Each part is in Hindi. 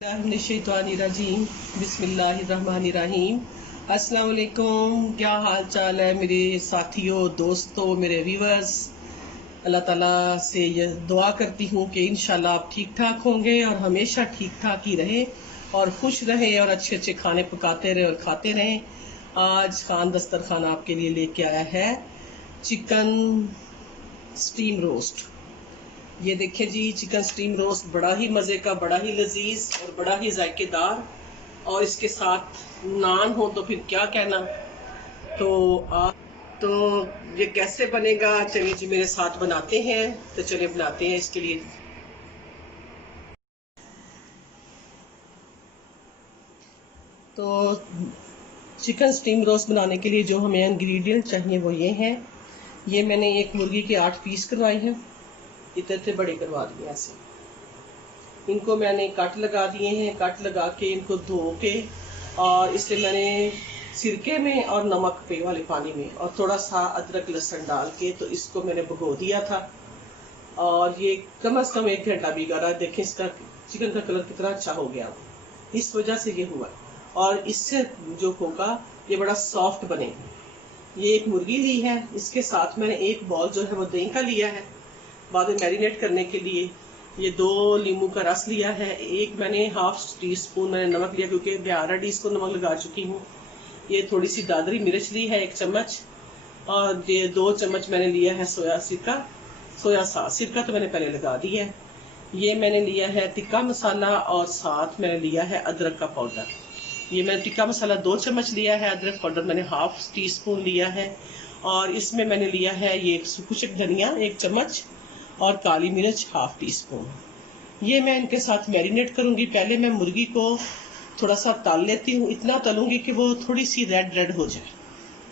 बिस्मिल्लाहिर्रहमानिर्रहीम। बिस्मिल्लाहिर्रहमानिर्रहीम। अस्सलाम वालेकुम। क्या हाल चाल है मेरे साथियों, दोस्तों, मेरे व्यूवर्स। अल्लाह ताला से ये दुआ करती हूँ कि इंशाल्लाह आप ठीक ठाक होंगे और हमेशा ठीक ठाक ही रहे और खुश रहे और अच्छे अच्छे खाने पकाते रहे और खाते रहें। आज खान दस्तरखान आपके लिए लेके आया है चिकन स्टीम रोस्ट। ये देखिए जी, चिकन स्टीम रोस्ट बड़ा ही मज़े का, बड़ा ही लजीज और बड़ा ही जायकेदार, और इसके साथ नान हो तो फिर क्या कहना। तो ये कैसे बनेगा, चलिए जी मेरे साथ बनाते हैं। तो चलिए बनाते हैं। इसके लिए तो चिकन स्टीम रोस्ट बनाने के लिए जो हमें इंग्रेडिएंट चाहिए वो ये हैं। ये मैंने एक मुर्गी के 8 पीस करवाए हैं, इतने बड़े करवा दिए ऐसे। इनको मैंने कट लगा दिए हैं, कट लगा के इनको धो के, और इसे मैंने सिरके में और नमक पे वाले पानी में और थोड़ा सा अदरक लहसुन डाल के तो इसको मैंने भिगो दिया था। और ये कम से कम 1 घंटा भीगा रहा। देखें इसका चिकन का कलर कितना अच्छा हो गया, इस वजह से ये हुआ। और इससे जो होगा ये बड़ा सॉफ्ट बनेगा। ये एक मुर्गी ली है, इसके साथ मैंने एक बॉल जो है वो दही का लिया है बाद में मैरिनेट करने के लिए। ये 2 नींबू का रस लिया है। एक मैंने ½ टीस्पून मैंने नमक लिया, क्योंकि मैं ऑलरेडी इसको नमक लगा चुकी हूँ। ये थोड़ी सी दादरी मिर्च ली है 1 चम्मच, और ये 2 चम्मच मैंने लिया है सोया सॉस। सिरका तो मैंने पहले लगा दिया है। ये मैंने लिया है टिक्का मसाला, और साथ मैंने लिया है अदरक का पाउडर। ये मैंने टिक्का मसाला 2 चम्मच लिया है, अदरक पाउडर मैंने ½ टीस्पून लिया है, और इसमें मैंने लिया है ये कुछ धनिया 1 चम्मच, और काली मिर्च ½ टीस्पून। ये मैं इनके साथ मैरिनेट करूंगी। पहले मैं मुर्गी को थोड़ा सा तल लेती हूँ, इतना तलूंगी कि वो थोड़ी सी रेड हो जाए।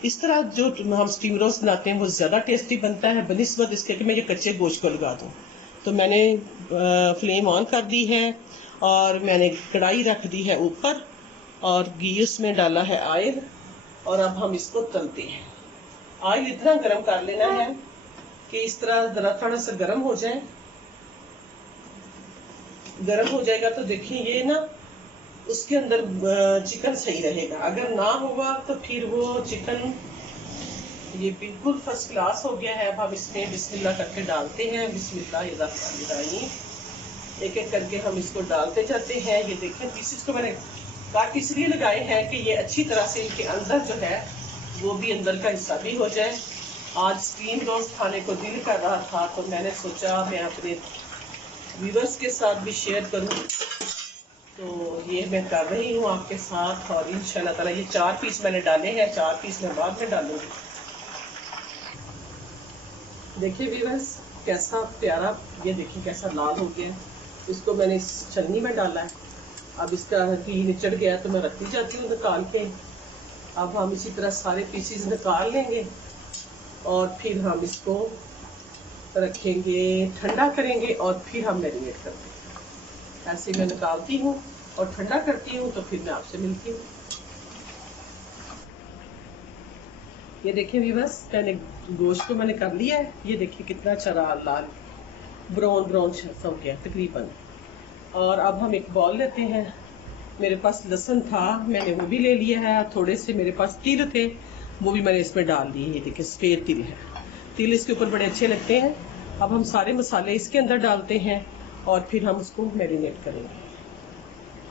इस तरह जो हम स्टीम रोस्ट बनाते हैं वो ज़्यादा टेस्टी बनता है बनिस्बत इसके कि मैं ये कच्चे गोश्त को लगा दूँ। तो मैंने फ्लेम ऑन कर दी है और मैंने कढ़ाई रख दी है ऊपर, और घी उसमें डाला है ऑयल, और अब हम इसको तलते हैं। ऑयल इतना गर्म कर लेना है कि इस तरह जरा थोड़ा सा गर्म हो जाए। गर्म हो जाएगा तो देखिए ये ना उसके अंदर चिकन सही रहेगा। अगर ना होगा तो फिर वो चिकन ये बिल्कुल फर्स्ट क्लास हो गया है। अब हम इसमें बिस्मिल्लाह करके डालते हैं। बिस्मिल्लाहिर्रहमानिर्रहीम। एक एक करके हम इसको डालते जाते हैं। ये देखें पीसेस को मैंने काट इसलिए लगाए हैं कि ये अच्छी तरह से इनके अंदर जो है वो भी अंदर का हिस्सा भी हो जाए। आज स्टीम रोस्ट खाने को दिल कर रहा था, तो मैंने सोचा मैं अपने व्यूअर्स के साथ भी शेयर करूं। तो ये मैं कर रही हूँ आपके साथ, और इंशाल्लाह ताला ये 4 पीस मैंने डाले हैं, 4 पीस मैं बाद में डालूंगी। देखिए व्यूअर्स कैसा प्यारा, ये देखिए कैसा लाल हो गया। इसको मैंने इस छन्नी में डाला है। अब इसका घी निचड़ गया तो मैं रखती जाती हूँ निकाल के। अब हम इसी तरह सारे पीसीज निकाल लेंगे और फिर हम इसको रखेंगे, ठंडा करेंगे, और फिर हम मैरिनेट करते हैं। ऐसे मैं निकालती हूँ और ठंडा करती हूँ, तो फिर मैं आपसे मिलती हूँ। ये देखिए व्यूअर्स मैंने गोश्त को मैंने कर लिया है। ये देखिए कितना अच्छा लाल ब्राउन सा हो गया तकरीबन। और अब हम एक बॉल लेते हैं। मेरे पास लहसुन था, मैंने वो भी ले लिया है। थोड़े से मेरे पास तिल थे, वो भी मैंने इसमें डाल दिए। ये देखिए सफेद तिल है, तिल इसके ऊपर बड़े अच्छे लगते हैं। अब हम सारे मसाले इसके अंदर डालते हैं और फिर हम उसको मैरिनेट करेंगे।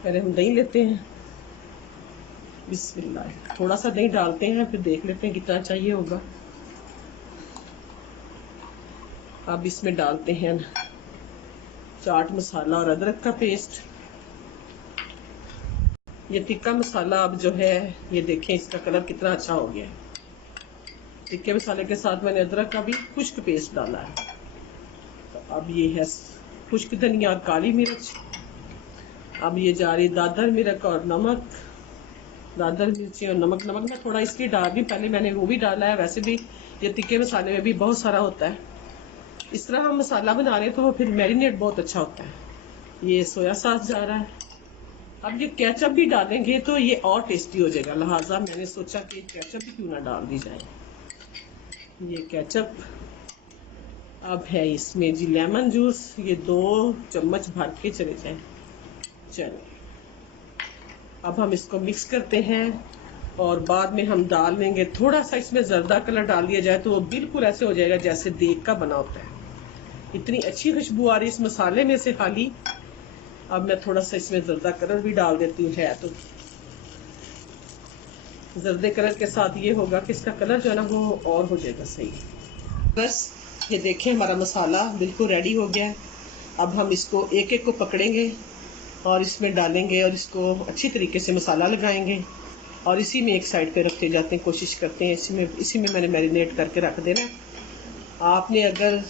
पहले हम दही लेते हैं, बिस्मिल्लाह। थोड़ा सा दही डालते हैं, फिर देख लेते हैं कितना चाहिए होगा। अब इसमें डालते हैं चाट मसाला और अदरक का पेस्ट। ये टिक्का मसाला अब जो है ये देखें इसका कलर कितना अच्छा हो गया है। टिक्के मसाले के साथ मैंने अदरक का भी खुश्क पेस्ट डाला है। तो अब ये है खुश्क धनिया और काली मिर्च। अब ये जा रही दादर मिर्च और नमक, दादर मिर्ची और नमक मैं थोड़ा इसलिए डाल रही, पहले मैंने वो भी डाला है। वैसे भी ये टिक्के मसाले में भी बहुत सारा होता है। इस तरह हम मसाला बना रहे तो वो फिर मैरिनेट बहुत अच्छा होता है। ये सोया सॉस जा रहा है। अब ये केचप भी डालेंगे तो ये और टेस्टी हो जाएगा, लिहाजा मैंने सोचा कि केचप भी क्यों ना डाल दी जाए। ये केचप अब है इसमें जी लेमन जूस, ये 2 चम्मच भर के चले जाए। चलो अब हम इसको मिक्स करते हैं और बाद में हम डाल लेंगे थोड़ा सा इसमें जर्दा कलर डाल दिया जाए तो वो बिल्कुल ऐसे हो जाएगा जैसे देग का बना होता है। इतनी अच्छी खुशबू आ रही है इस मसाले में से खाली। अब मैं थोड़ा सा इसमें जर्दा कलर भी डाल देती हूँ, है तो जर्दे कलर के साथ ये होगा कि इसका कलर जो है ना वो और हो जाएगा सही। बस ये देखें हमारा मसाला बिल्कुल रेडी हो गया है। अब हम इसको एक एक को पकड़ेंगे और इसमें डालेंगे और इसको अच्छी तरीके से मसाला लगाएंगे और इसी में एक साइड पे रखते जाते हैं, कोशिश करते हैं इसी में मैंने मैरिनेट करके रख देना। आपने अगर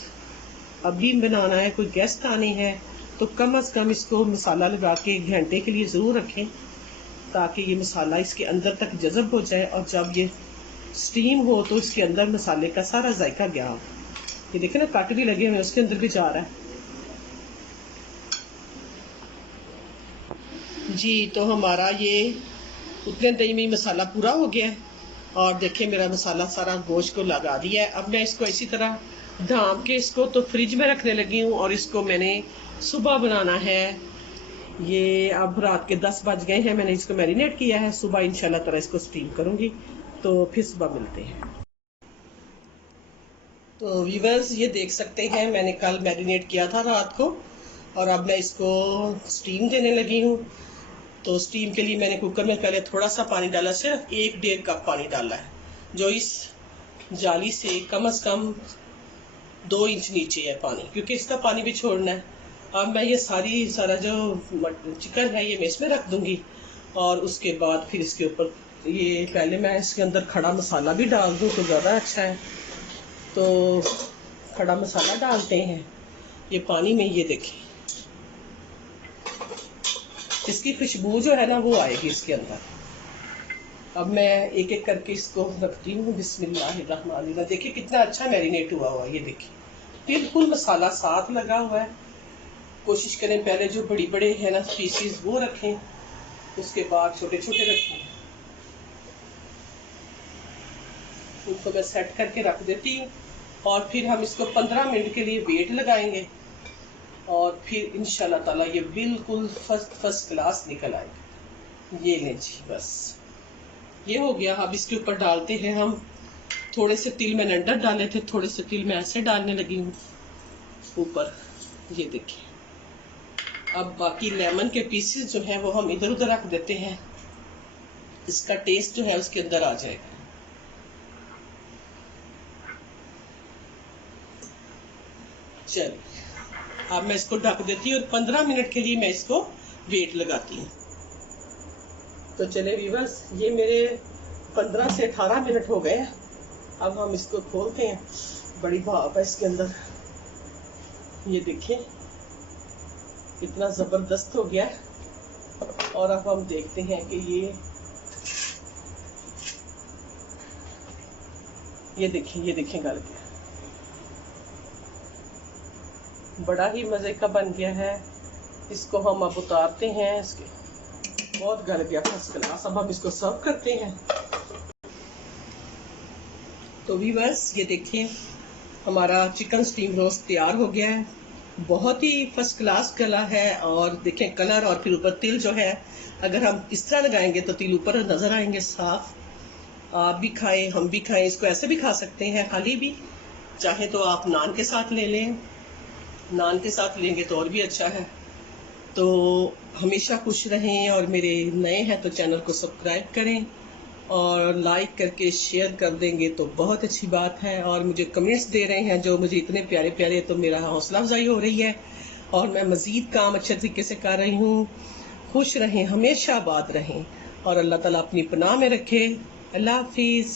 अभी बनाना है, कोई गेस्ट आने हैं, तो कम से कम इसको मसाला लगा के 1 घंटे के लिए ज़रूर रखें ताकि ये मसाला इसके अंदर तक जज़ब हो जाए और जब ये स्टीम हो तो इसके अंदर मसाले का सारा जायका गया हो। ये देखें ना कट भी लगे हुए उसके अंदर भी जा रहा है जी। तो हमारा ये उतने दही में मसाला पूरा हो गया है और देखिए मेरा मसाला सारा गोश्त को लगा दिया है। अब मैं इसको इसी तरह ढाँप के इसको तो फ्रिज में रखने लगी हूँ और इसको मैंने सुबह बनाना है। ये अब रात के 10 बज गए हैं, मैंने इसको मैरिनेट किया है। सुबह इंशाल्लाह ताला इसको स्टीम करूंगी, तो फिर सुबह मिलते हैं। तो व्यूअर्स ये देख सकते हैं मैंने कल मैरिनेट किया था रात को और अब मैं इसको स्टीम देने लगी हूँ। तो स्टीम के लिए मैंने कुकर में पहले थोड़ा सा पानी डाला, सिर्फ 1-1.5 कप पानी डाला है, जो इस जाली से कम 2 इंच नीचे है पानी, क्योंकि इसका पानी भी छोड़ना है। अब मैं ये सारा जो चिकन है ये मैं इसमें रख दूंगी और उसके बाद फिर इसके ऊपर ये पहले मैं इसके अंदर खड़ा मसाला भी डाल दूं तो ज़्यादा अच्छा है। तो खड़ा मसाला डालते हैं ये पानी में, ये देखें इसकी खुशबू जो है ना वो आएगी इसके अंदर। अब मैं एक एक करके इसको रखती हूँ। बिस्मिल्लाहिर्रहमानिर्रहीम। देखिए कितना अच्छा मैरिनेट हुआ हुआ है, ये देखिए बिल्कुल मसाला साथ लगा हुआ है। कोशिश करें पहले जो बड़े हैं ना पीसीज वो रखें, उसके बाद छोटे छोटे रखें। उनको मैं सेट करके रख देती हूँ और फिर हम इसको 15 मिनट के लिए वेट लगाएंगे और फिर इंशाल्लाह ताला ये बिल्कुल फर्स्ट क्लास निकल आएगा। ये लें जी, बस ये हो गया। अब इसके ऊपर डालते हैं हम थोड़े से तिल। मैंने अंदर डाले थे, थोड़े से तिल मैं ऐसे डालने लगी हूँ ऊपर, ये देखिए। अब बाकी लेमन के पीसेस जो हैं वो हम इधर उधर रख देते हैं, इसका टेस्ट जो है उसके अंदर आ जाएगा। चलिए अब मैं इसको ढक देती हूँ और 15 मिनट के लिए मैं इसको वेट लगाती हूँ। तो चले व्यूअर्स ये मेरे 15 से 18 मिनट हो गए। अब हम इसको खोलते हैं। बड़ी भाप है इसके अंदर, ये देखिए इतना जबरदस्त हो गया है। और अब हम देखते हैं कि ये देखिए गल गया, बड़ा ही मजे का बन गया है। इसको हम अब उतारते हैं, इसके बहुत गल गया फर्स्ट क्लास। अब हम इसको सर्व करते हैं। तो व्यूअर्स ये देखिए हमारा चिकन स्टीम रोस्ट तैयार हो गया है। बहुत ही फर्स्ट क्लास गला है और देखें कलर, और फिर ऊपर तिल जो है अगर हम इस तरह लगाएंगे तो तिल ऊपर नजर आएंगे साफ। आप भी खाएं, हम भी खाएं, इसको ऐसे भी खा सकते हैं खाली भी, चाहे तो आप नान के साथ ले लें, नान के साथ लेंगे तो और भी अच्छा है। तो हमेशा खुश रहें और मेरे नए हैं तो चैनल को सब्सक्राइब करें और लाइक करके शेयर कर देंगे तो बहुत अच्छी बात है। और मुझे कमेंट्स दे रहे हैं जो मुझे इतने प्यारे प्यारे, तो मेरा हौसला अफजाई हो रही है और मैं मज़ीद काम अच्छे तरीके से कर रही हूँ। खुश रहें, हमेशा आबाद रहें और अल्लाह ताला अपनी पनाह में रखे। अल्लाह हाफिज़।